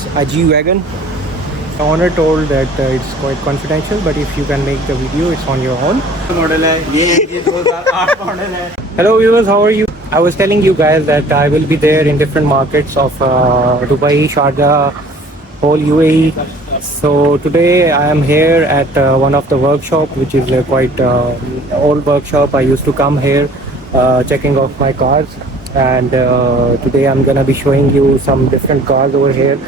It's a G-Wagon. The owner told that it's quite confidential, but if you can make the video, it's on your own. Hello viewers, how are you? I was telling you guys that I will be there in different markets of Dubai, Sharjah, whole UAE. So today I am here at one of the workshop, which is quite old workshop. I used to come here checking off my cars, and today I'm gonna be showing you some different cars over here.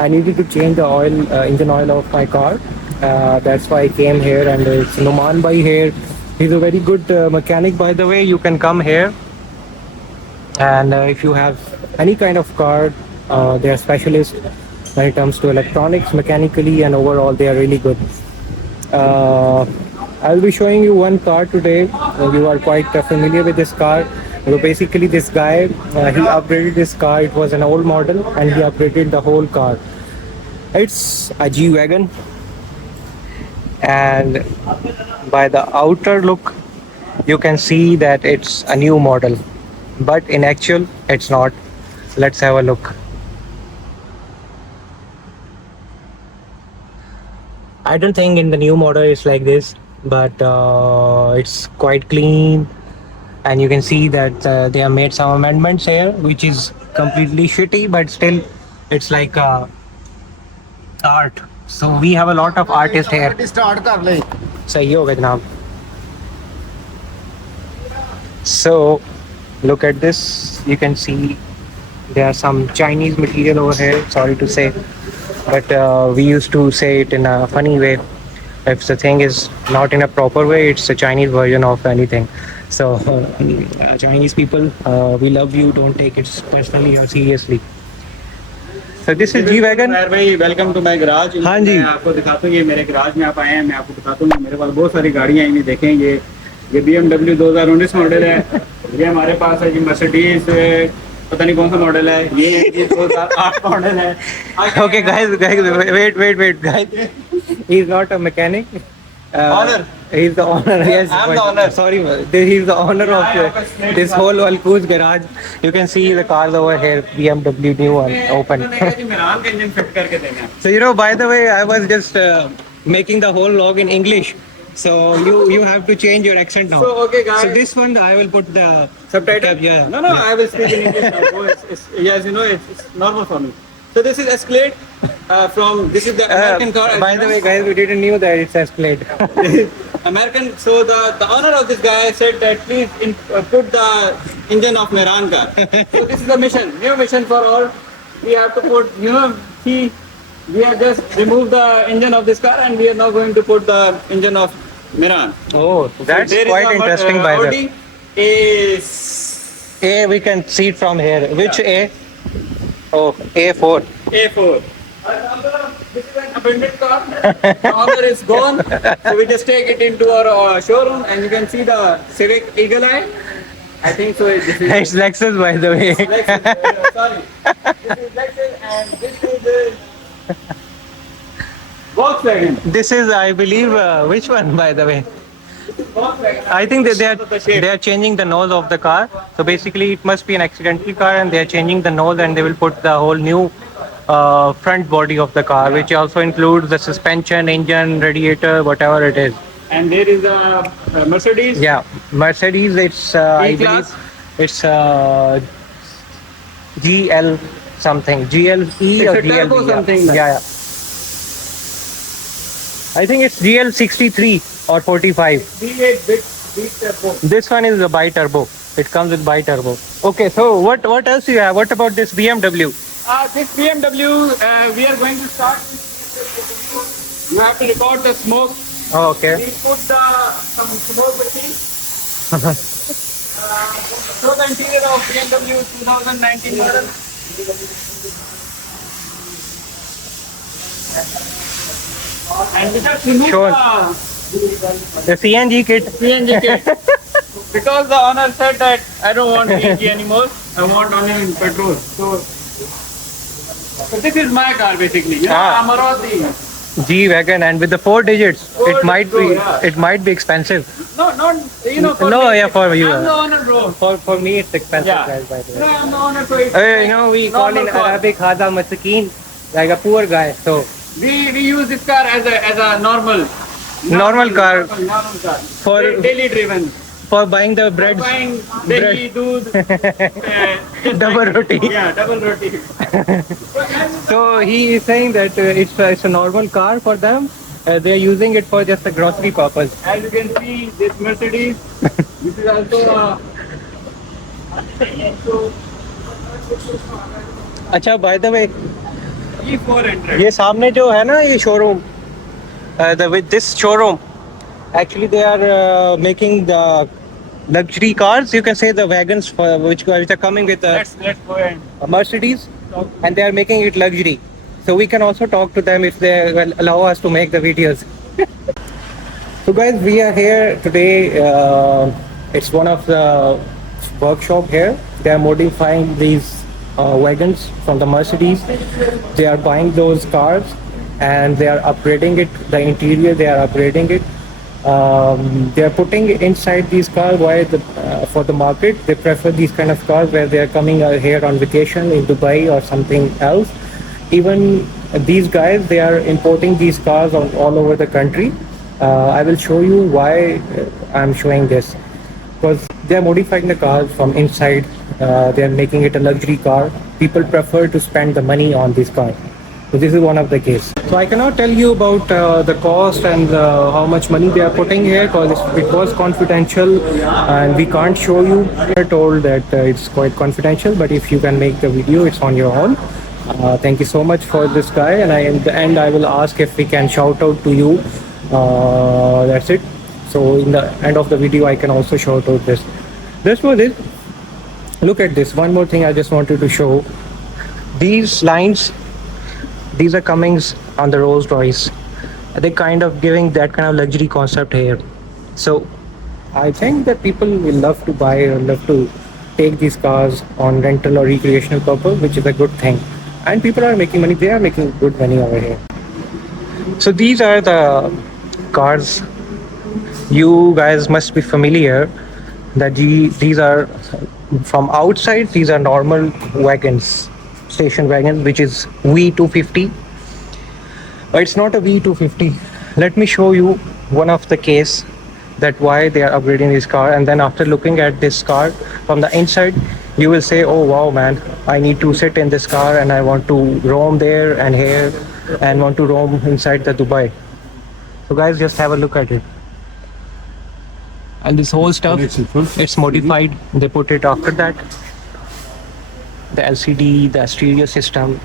I needed to change the oil, engine oil of my car. That's why I came here, and it's Numan Bhai here. He's a very good mechanic, by the way. You can come here, and if you have any kind of car, they are specialists when it comes to electronics, mechanically, and overall they are really good. I'll be showing you one car today. You are quite familiar with this car. So basically this guy, he upgraded this car. It was an old model and he upgraded the whole car. It's a G-Wagon, and by the outer look you can see that it's a new model, but in actual it's not. Let's have a look. I don't think in the new model it's like this, but it's quite clean, and you can see that they have made some amendments here, which is completely shitty, but still it's like art. So we have a lot of artists here. सही होगा जनाब. So look at this. You can see there are some Chinese material over here. Sorry to say, but we used to say it in a funny way. If the thing is not in a proper way, it's a Chinese version of anything. So Chinese people, we love you. Don't take it personally or seriously. So this is G-Wagon. भाई welcome to my garage. हाँ जी. मैं आपको दिखाता हूँ, ये मेरे garage में आप आए हैं. मैं आपको दिखाता हूँ, मेरे पास बहुत सारी गाड़ियाँ हैं. देखें, ये BMW 2019 मॉडल है. ये हमारे पास है जी मर्सिडीज, पता नहीं कौन सा मॉडल है. ये 2008 मॉडल है. Okay, guys, wait, guys. He's not a mechanic. Owner. He's the owner. Yes, I'm the owner. Sorry, he's the owner of this whole Alcoos garage. You can see the cars over here. BMW new one open. Mehran का engine fit करके देना है. So by the way, I was just making the whole log in English. So you have to change your accent now. So okay, guys. So this one I will put the Subtitle? Yeah. No, I will speak in English now. So yes, you know, it's normal for me. So this is Escalade. This is the American car. By the way, guys, we didn't knew that it's Escalade. American. So the owner of this guy said that please put the engine of Mehran car. So this is the mission, new mission for all. We have to put, we have just removed the engine of this car, and we are now going to put the engine of Mehran. Oh, that's So quite interesting, by the way. Is A, we can see it from here. Which A? Oh, A4. A4. This is an abandoned car. The owner is gone. So we just take it into our showroom, and you can see the Civic Eagle Eye. I think so. This is It's Lexus, by the way. Lexus. Sorry. This is Lexus, and this is Volkswagen. This is, I believe, which one, by the way? Volkswagen. I think that they are changing the nose of the car. So basically, it must be an accidental car, and they are changing the nose, and they will put the whole new front body of the car, which also includes the suspension, engine, radiator, whatever it is. And there is a Mercedes. Yeah, Mercedes. It's I believe E-Class? it's GL something, GLE or It's a turbo GLB. something like. Yeah. I think it's GL63 or 45. V8 bit turbo. This one is a bi-turbo. It comes with bi-turbo. Okay, so what else you have? What about this BMW? This BMW, we are going to start with. You have to record the smoke. Oh, okay. We put some smoke machine. Show the interior of BMW 2019 model. And we just remove Sure. The CNG kit. CNG kit. Because the owner said that I don't want CNG anymore, I want only petrol. So this is my car basically. Amaravati. G-Wagon, and with the 4 digits, it might bro, be yeah. it might be expensive. No, not for No, me, yeah, for you. I'm the owner, bro. For me, it's expensive, Yeah. guys. By the way. No, I'm the owner, so it's We call in normal car. Arabic hada masakin. like a poor guy. So We use this car as a normal car normal car. for Daily driven. for buying the bread. Buying dahi, doodh, just Double like- roti. Yeah, double roti. So he is saying that it's a normal car for them. They are using it for just a grocery purpose. As you can see, this Mercedes, this is also a अच्छा by the way, E400. ये सामने जो है ना ये showroom, with this showroom, actually they are making the luxury cars. You can say the wagons for which are coming with Let's go and a Mercedes, and they are making it luxury. So we can also talk to them if they will allow us to make the videos. So guys, we are here today. It's one of the workshop here. They are modifying these wagons from the Mercedes. They are buying those cars and they are upgrading it. The interior, they are upgrading it. They are putting inside these cars. Why? For the market, they prefer these kind of cars where they are coming here on vacation in Dubai or something else. Even these guys, they are importing these cars all over the country. I will show you why I'm showing this, because they are modifying the cars from inside. They are making it a luxury car. People prefer to spend the money on this car. So this is one of the case. So I cannot tell you about the cost and how much money they are putting here, because it was confidential and we can't show you. We are told that it's quite confidential, but if you can make the video, it's on your own. Thank you so much for this guy, and in the end I will ask if we can shout out to you. That's it. So in the end of the video I can also shout out this. This was it. Look at this. One more thing I just wanted to show. These lines, these are Cummins on the Rolls Royce. They're kind of giving that kind of luxury concept here. So I think that people will love to buy or love to take these cars on rental or recreational purpose, which is a good thing. And people are making money. They are making good money over here. So these are the cars. You guys must be familiar that these are from outside. These are normal wagons, station wagons, which is V250. But it's not a V250. Let me show you one of the case that why they are upgrading this car, and then after looking at this car from the inside, you will say, oh wow man, I need to sit in this car and I want to roam there and here and want to roam inside the Dubai. So guys, just have a look at it. And this whole stuff, it's modified. They put it after that. The LCD, the stereo system,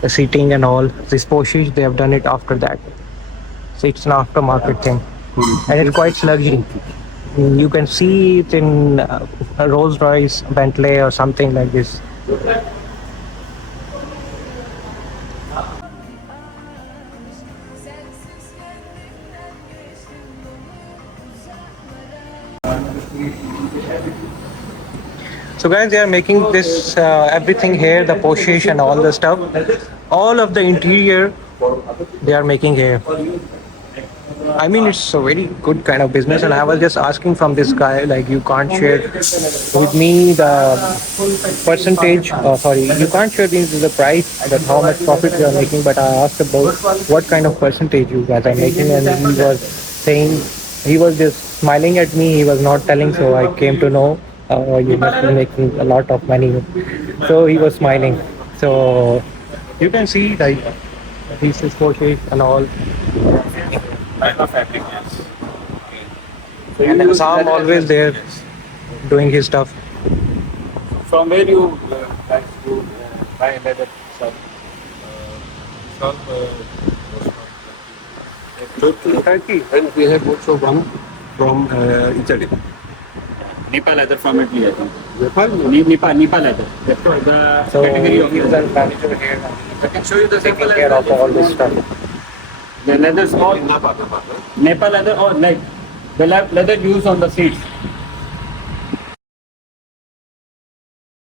the seating and all. This Porsche, they have done it after that. So it's an aftermarket thing. And it's quite luxury. You can see it in a Rolls Royce, Bentley or something like this. So guys, they are making this everything here, the Porsche and all the stuff, all of the interior they are making here. I mean, it's a very good kind of business, and I was just asking from this guy, like, you can't share with me the percentage, sorry, you can't share me the price, that how much profit you are making, but I asked about what kind of percentage you guys are making, and he was saying, he was just smiling at me, he was not telling, so I came to know, you must be making a lot of money. So he was smiling. So you can see, like, this is Porsche and all. fabric, yes. And Sam always there doing his stuff. From where you like to buy leather stuff? Turkey, and we have also one from Italy. Nepal leather from Italy, I think. Nepal? Nepal leather. That's the So category of he is leather. the manager here. I can show you the Taking sample care of all this stuff. The leather all Napa. Nepal leather or like the leather used on the seats.